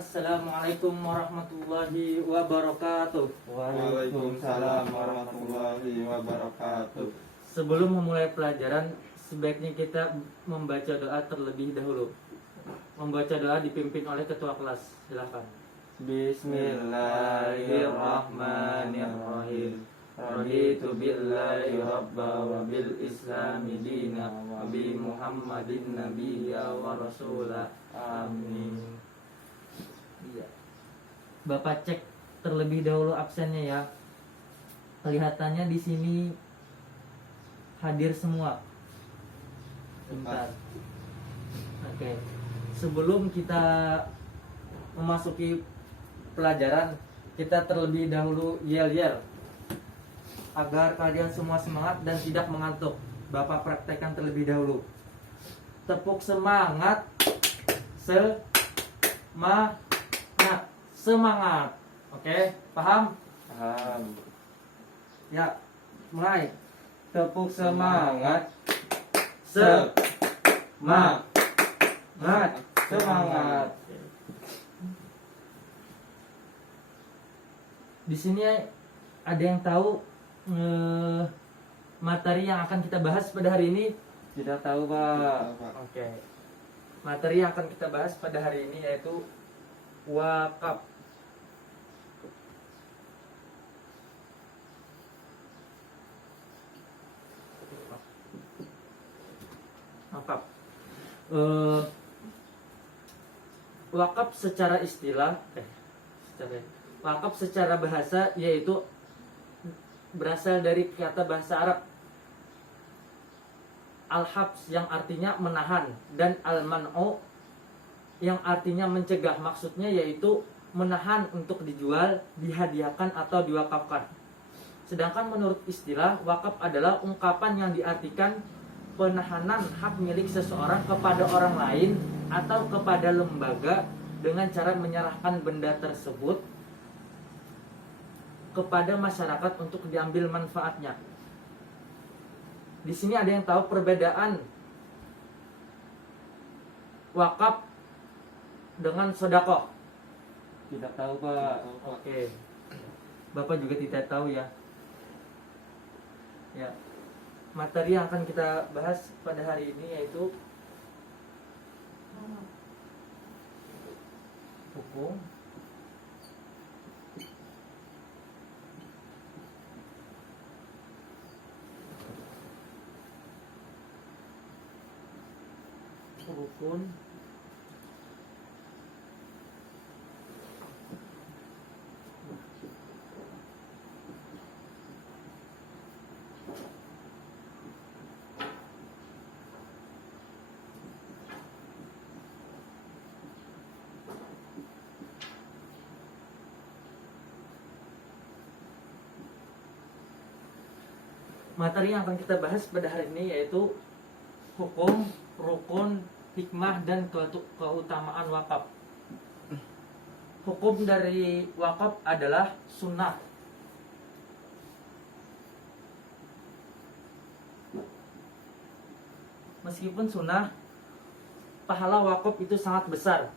Assalamualaikum warahmatullahi wabarakatuh. Waalaikumsalam warahmatullahi wabarakatuh. Sebelum memulai pelajaran, sebaiknya kita membaca doa terlebih dahulu. Membaca doa dipimpin oleh ketua kelas. Silakan. Bismillahirrahmanirrahim. Raditu billahi rabba wa bil islami dina wa bi Muhammadin nabiyya wa rasula. Amin. Iya. Bapak cek terlebih dahulu absennya ya. Kelihatannya di sini hadir semua. Bentar. Oke. Sebelum kita memasuki pelajaran, kita terlebih dahulu yel-yel agar kalian semua semangat dan tidak mengantuk. Bapak praktekkan terlebih dahulu. Tepuk semangat. Semangat. Oke, paham? Paham. Ya, mulai. Tepuk semangat. Semangat. Di sini ada yang tahu materi yang akan kita bahas pada hari ini? Tidak tahu, Pak. Oke. Materi yang akan kita bahas pada hari ini yaitu wakaf. Wakaf. Wakaf secara istilah, wakaf secara bahasa yaitu berasal dari kata bahasa Arab al-habs yang artinya menahan dan al-man'u yang artinya mencegah. Maksudnya yaitu menahan untuk dijual, dihadiahkan atau diwakafkan. Sedangkan menurut istilah, wakaf adalah ungkapan yang diartikan penahanan hak milik seseorang kepada orang lain atau kepada lembaga dengan cara menyerahkan benda tersebut kepada masyarakat untuk diambil manfaatnya. Di sini ada yang tahu perbedaan wakaf dengan sedekah? Tidak tahu, Pak. Oke. Bapak juga tidak tahu ya. Ya. Materi yang akan kita bahas pada hari ini yaitu hukum rukun materi yang akan kita bahas pada hari ini yaitu hukum, rukun, hikmah, dan keutamaan wakaf. Hukum dari wakaf adalah sunnah. Meskipun sunnah, pahala wakaf itu sangat besar.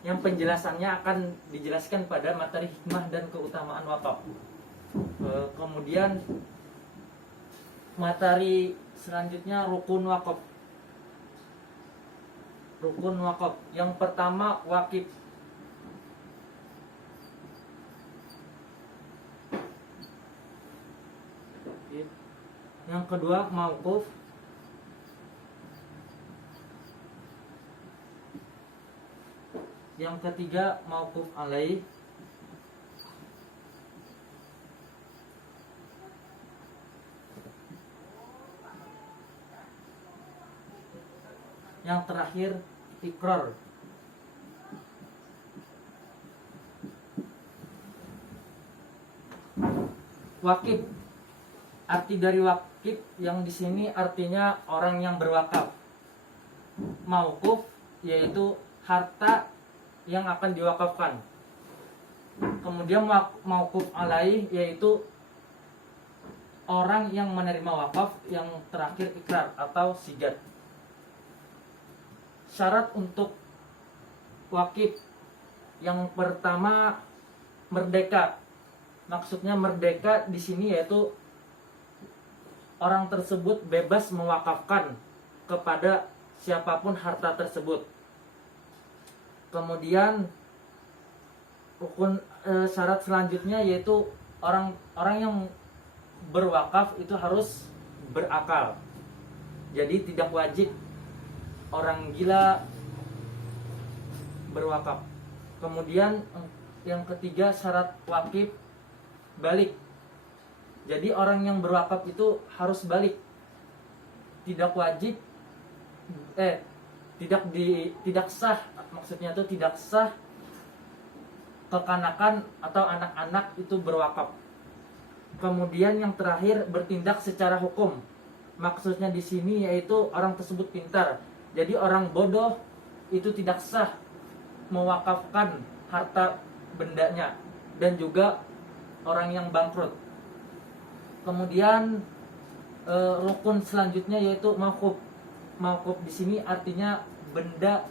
Yang penjelasannya akan dijelaskan pada materi hikmah dan keutamaan wakaf. Kemudian materi selanjutnya rukun wakaf. Rukun wakaf. Yang pertama wakif. Yang kedua mauquf. Yang ketiga mauquf alaih. Yang terakhir ikrar. Wakif. Arti dari wakif yang di sini artinya orang yang berwakaf. Mauquf yaitu harta yang akan diwakafkan. Kemudian mauquf alaih yaitu orang yang menerima wakaf. Yang terakhir ikrar atau sigad. Syarat untuk wakif Yang pertama merdeka. Maksudnya merdeka di sini yaitu orang tersebut bebas mewakafkan kepada siapapun harta tersebut. Kemudian syarat selanjutnya yaitu orang yang berwakaf itu harus berakal. Jadi tidak wajib orang gila berwakaf. Kemudian yang ketiga syarat wakif balik. Jadi orang yang berwakaf itu harus balik. Tidak wajib tidak sah, maksudnya itu tidak sah kekanakan atau anak-anak itu berwakaf. Kemudian yang terakhir bertindak secara hukum. Maksudnya di sini yaitu orang tersebut pintar. Jadi orang bodoh itu tidak sah mewakafkan harta bendanya, dan juga orang yang bangkrut. Kemudian rukun selanjutnya yaitu mauquf. Mauquf di sini artinya benda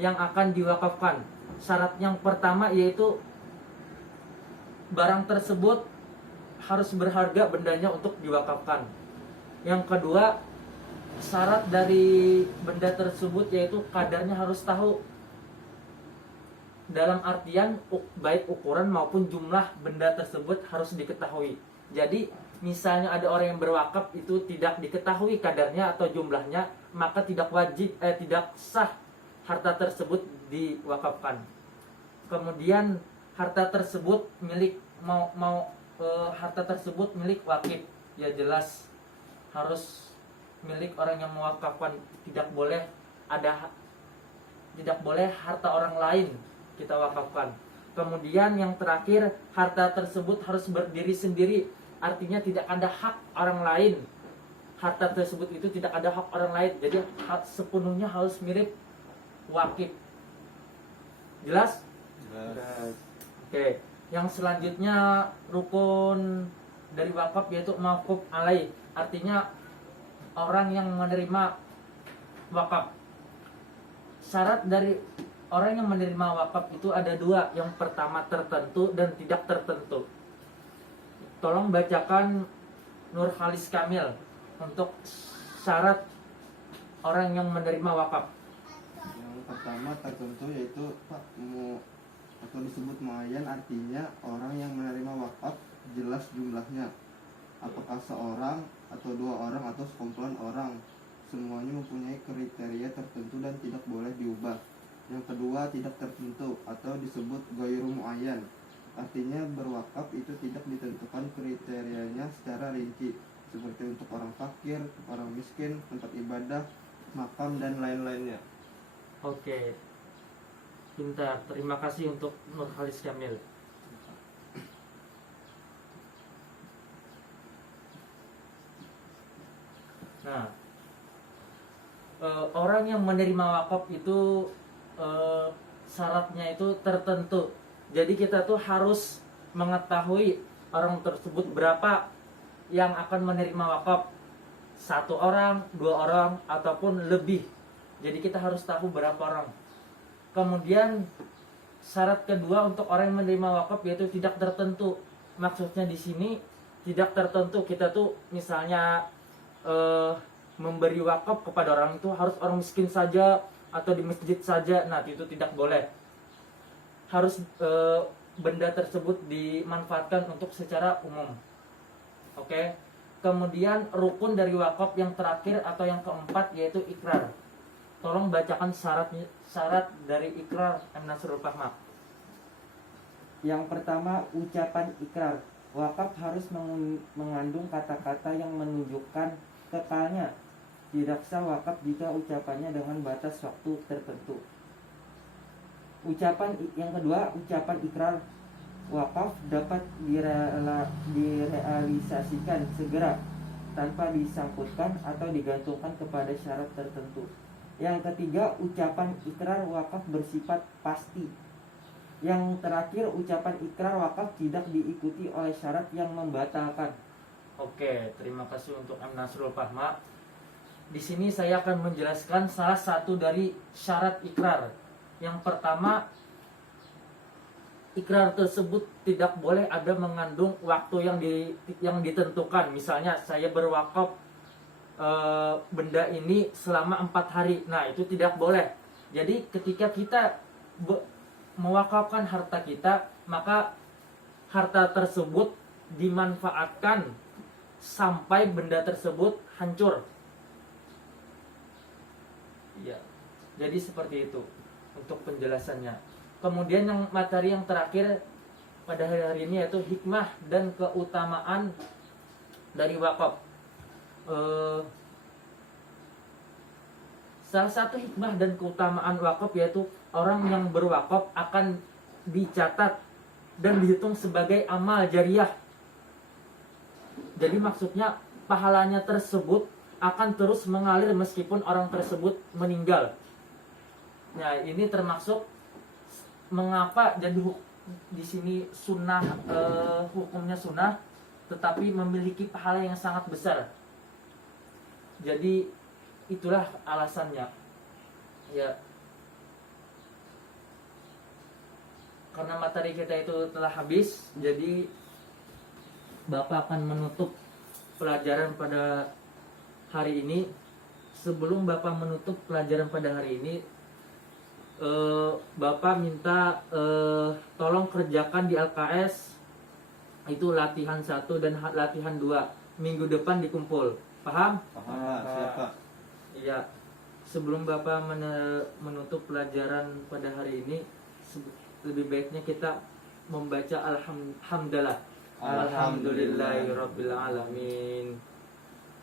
yang akan diwakafkan. Syarat yang pertama yaitu barang tersebut harus berharga bendanya untuk diwakafkan. Yang kedua, syarat dari benda tersebut yaitu kadarnya harus tahu. Dalam artian baik ukuran maupun jumlah benda tersebut harus diketahui. Jadi misalnya ada orang yang berwakaf itu tidak diketahui kadarnya atau jumlahnya, maka tidak sah harta tersebut diwakafkan. Kemudian harta tersebut milik harta tersebut milik wakif, ya jelas harus milik orang yang mewakafkan. Tidak boleh harta orang lain kita wakafkan. Kemudian yang terakhir, harta tersebut harus berdiri sendiri, artinya tidak ada hak orang lain. Harta tersebut itu tidak ada hak orang lain, jadi sepenuhnya harus milik wakif. Jelas? Jelas. Oke. Yang selanjutnya rukun dari wakaf yaitu mauquf alaih, artinya orang yang menerima wakaf. Syarat dari orang yang menerima wakaf itu ada dua. Yang pertama tertentu dan tidak tertentu. Tolong bacakan Nur Khalis Kamil untuk syarat orang yang menerima wakaf. Yang pertama tertentu yaitu atau disebut muayyan, artinya orang yang menerima wakaf jelas jumlahnya, apakah seorang atau dua orang atau sekumpulan orang, semuanya mempunyai kriteria tertentu dan tidak boleh diubah. Yang kedua tidak tertentu atau disebut ghairu muayyan, artinya berwakaf itu tidak ditentukan kriterianya secara rinci, seperti untuk orang fakir, orang miskin, tempat ibadah, makam dan lain-lainnya. Oke. Pintar. Terima kasih untuk Nur Khalis Kamil. Nah, orang yang menerima wakaf itu syaratnya itu tertentu. Jadi kita tuh harus mengetahui orang tersebut berapa yang akan menerima wakaf. 1 orang, 2 orang, ataupun lebih. Jadi kita harus tahu berapa orang. Kemudian syarat kedua untuk orang yang menerima wakaf yaitu tidak tertentu. Maksudnya di sini tidak tertentu, kita tuh misalnya memberi wakaf kepada orang itu harus orang miskin saja atau di masjid saja. Nah, itu tidak boleh. Harus benda tersebut dimanfaatkan untuk secara umum. Oke. Kemudian rukun dari wakaf yang terakhir atau yang keempat yaitu ikrar. Tolong bacakan syarat dari ikrar M. Nasrul Fahma. Yang pertama, ucapan ikrar. Wakaf harus mengandung kata-kata yang menunjukkan kekalnya. Tidak sah wakaf jika ucapannya dengan batas waktu tertentu. Yang kedua, ucapan ikrar. Wakaf dapat direalisasikan segera tanpa disangkutkan atau digantungkan kepada syarat tertentu. Yang ketiga, ucapan ikrar wakaf bersifat pasti. Yang terakhir, ucapan ikrar wakaf tidak diikuti oleh syarat yang membatalkan. Oke, terima kasih untuk M. Nasrul Fahma. Di sini saya akan menjelaskan salah satu dari syarat ikrar. Yang pertama, ikrar tersebut tidak boleh ada mengandung waktu yang ditentukan. Misalnya saya berwakaf benda ini selama 4 hari. Nah, itu tidak boleh. Jadi ketika kita mewakafkan harta kita, maka harta tersebut dimanfaatkan sampai benda tersebut hancur. Ya, jadi seperti itu untuk penjelasannya. Kemudian yang materi yang terakhir pada hari ini yaitu hikmah dan keutamaan dari wakaf. Salah satu hikmah dan keutamaan wakaf yaitu orang yang berwakaf akan dicatat dan dihitung sebagai amal jariah. Jadi maksudnya pahalanya tersebut akan terus mengalir meskipun orang tersebut meninggal. Nah, ini termasuk mengapa jadi di sini sunnah, hukumnya sunnah, tetapi memiliki pahala yang sangat besar. Jadi itulah alasannya. Ya, karena materi kita itu telah habis, jadi Bapak akan menutup pelajaran pada hari ini. Sebelum Bapak menutup pelajaran pada hari ini, Bapak minta tolong kerjakan di LKS itu latihan 1 dan latihan 2. Minggu depan dikumpul. Paham? Paham, siap Pak. Iya. Sebelum Bapak menutup pelajaran pada hari ini, lebih baiknya kita membaca alhamdulillah. Alhamdulillahirabbil alamin.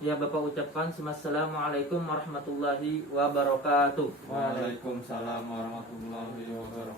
Ya, Bapak ucapkan Assalamualaikum warahmatullahi wabarakatuh. Waalaikumsalam warahmatullahi wabarakatuh.